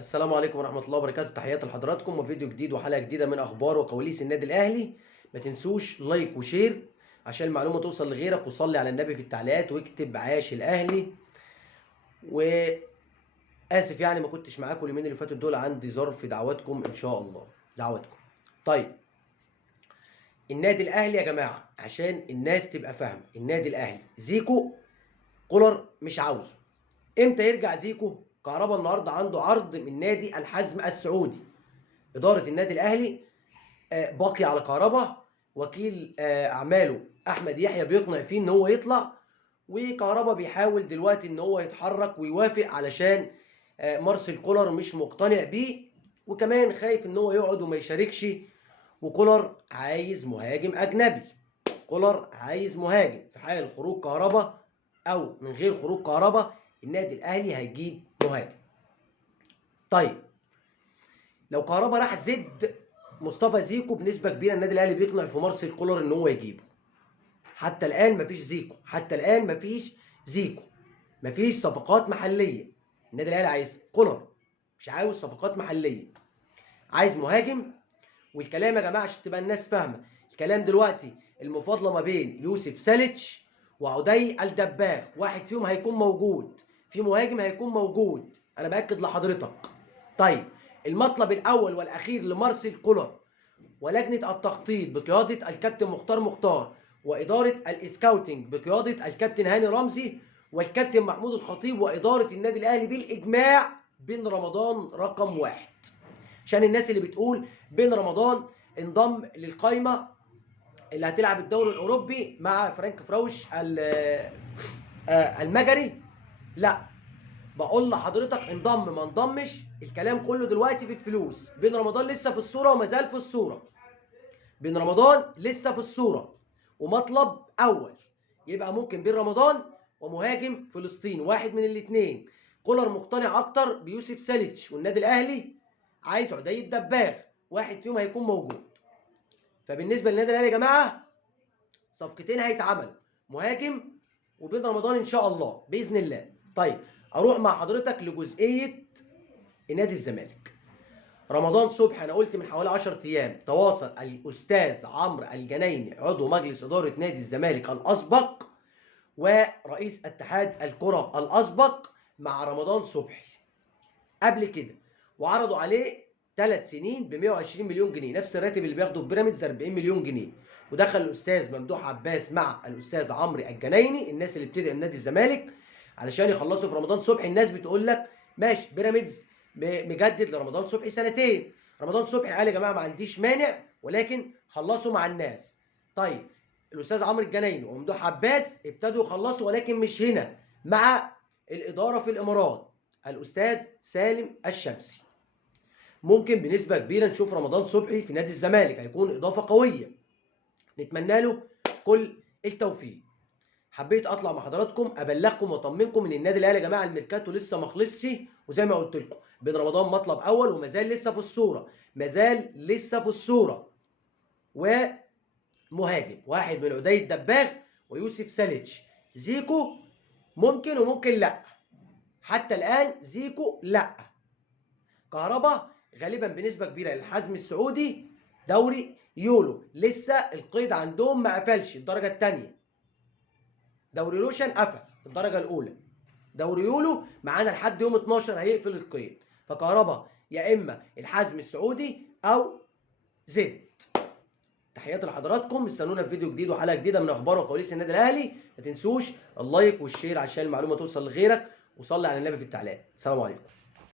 السلام عليكم ورحمة الله وبركاته. تحياتي لحضراتكم وفيديو جديد وحلقة جديدة من أخبار وكواليس النادي الأهلي. ما تنسوش لايك وشير عشان المعلومة توصل لغيرك، وصلي على النبي في التعليقات واكتب عاش الأهلي. وآسف يعني ما كنتش معاكم اليومين اللي فاتوا دول، عندي ظرف دعواتكم إن شاء الله. دعواتكم. طيب، النادي الأهلي يا جماعة عشان الناس تبقى فاهمة، النادي الأهلي زيكو كولر مش عاوزه. امتى يرجع زيكو؟ كهربا النهارده عنده عرض من نادي الحزم السعودي. إدارة النادي الأهلي باقي على كهربا، وكيل أعماله أحمد يحيى بيقنع فيه إن هو يطلع، وكهربا بيحاول دلوقتي إن هو يتحرك ويوافق علشان مارسيل كولر مش مقتنع بيه، وكمان خايف إن هو يقعد وما يشاركش. وكولر عايز مهاجم أجنبي. كولر عايز مهاجم في حال خروج كهربا أو من غير خروج كهربا، النادي الأهلي هيجيب مهاجم. طيب، لو كهربا راح زد مصطفى زيكو بنسبه كبيره النادي الاهلي بيقنع في مارسيل كولر ان هو يجيبه. حتى الان مفيش زيكو، حتى الان مفيش زيكو، مفيش صفقات محليه. النادي الاهلي عايز كولر، مش عاوز صفقات محليه، عايز مهاجم. والكلام يا جماعه عشان تبقى الناس فاهمه، الكلام دلوقتي المفاضله ما بين يوسف ساليتش وعدي الدباغ، واحد فيهم هيكون موجود، في مهاجم هيكون موجود، انا باكد لحضرتك. طيب، المطلب الاول والاخير لمارسيل كولر ولجنه التخطيط بقياده الكابتن مختار واداره الاسكاوتنج بقياده الكابتن هاني رمزي والكابتن محمود الخطيب واداره النادي الاهلي بالاجماع، بن رمضان رقم واحد. عشان الناس اللي بتقول بن رمضان انضم للقايمه اللي هتلعب الدوري الاوروبي مع فرانك فراوش المجري، لا، بقول لحضرتك انضم ما انضمش، الكلام كله دلوقتي في الفلوس. بن رمضان لسه في الصوره وما زال في الصوره. بن رمضان لسه في الصوره ومطلب اول، يبقى ممكن بن رمضان ومهاجم فلسطيني، واحد من الاثنين. كولر مقتنع اكتر بيوسف ساليتش، والنادي الاهلي عايز عدي الدباغ، واحد فيهم هيكون موجود. فبالنسبه للنادي الاهلي يا جماعه صفقتين هيتعملوا، مهاجم وبن رمضان ان شاء الله باذن الله. طيب، اروح مع حضرتك لجزئيه نادي الزمالك. رمضان صبحي انا قلت من حوالي 10 ايام تواصل الاستاذ عمرو الجنايني عضو مجلس اداره نادي الزمالك الاسبق ورئيس اتحاد الكره الاسبق مع رمضان صبحي قبل كده، وعرضوا عليه 3 سنين ب 120 مليون جنيه، نفس الراتب اللي بياخده في بيراميدز 40 مليون جنيه. ودخل الاستاذ ممدوح عباس مع الاستاذ عمرو الجنايني، الناس اللي بتدعم نادي الزمالك علشان يخلصوا في رمضان صبحي. الناس بتقول لك ماشي، بيراميدز مجدد لرمضان صبحي سنتين. رمضان صبحي قال يا جماعه ما عنديش مانع، ولكن خلصوا مع الناس. طيب، الاستاذ عمرو الجنايني وممدوح عباس ابتدوا يخلصوا، ولكن مش هنا، مع الاداره في الامارات الاستاذ سالم الشمسي. ممكن بنسبه كبيره نشوف رمضان صبحي في نادي الزمالك، هيكون اضافه قويه، نتمنى له كل التوفيق. حبيت اطلع مع حضراتكم ابلغكم واطمنكم ان النادي الاهلي يا جماعه الميركاتو لسه ما خلصش، وزي ما قلت لكم بن رمضان مطلب اول وما زال لسه في الصوره، ما زال لسه في الصوره. ومهاجم واحد من عدي الدباغ ويوسف ساليتش. زيكو ممكن وممكن لا، حتى الان زيكو لا. كهربا غالبا بنسبه كبيره للحزم السعودي دوري يولو، لسه القيد عندهم ما قفلش الدرجه الثانيه. دوري روشن قفل الدرجه الاولى، دوري يولو معانا لحد يوم 12 هيقفل القيد. فكهربا يا اما الحزم السعودي او زد. تحياتي لحضراتكم، استنونا في فيديو جديد وحلقه جديده من اخبار وكواليس النادي الاهلي. ما تنسوش اللايك والشير عشان المعلومه توصل لغيرك، وصلي على النبي في التعليقات. السلام عليكم.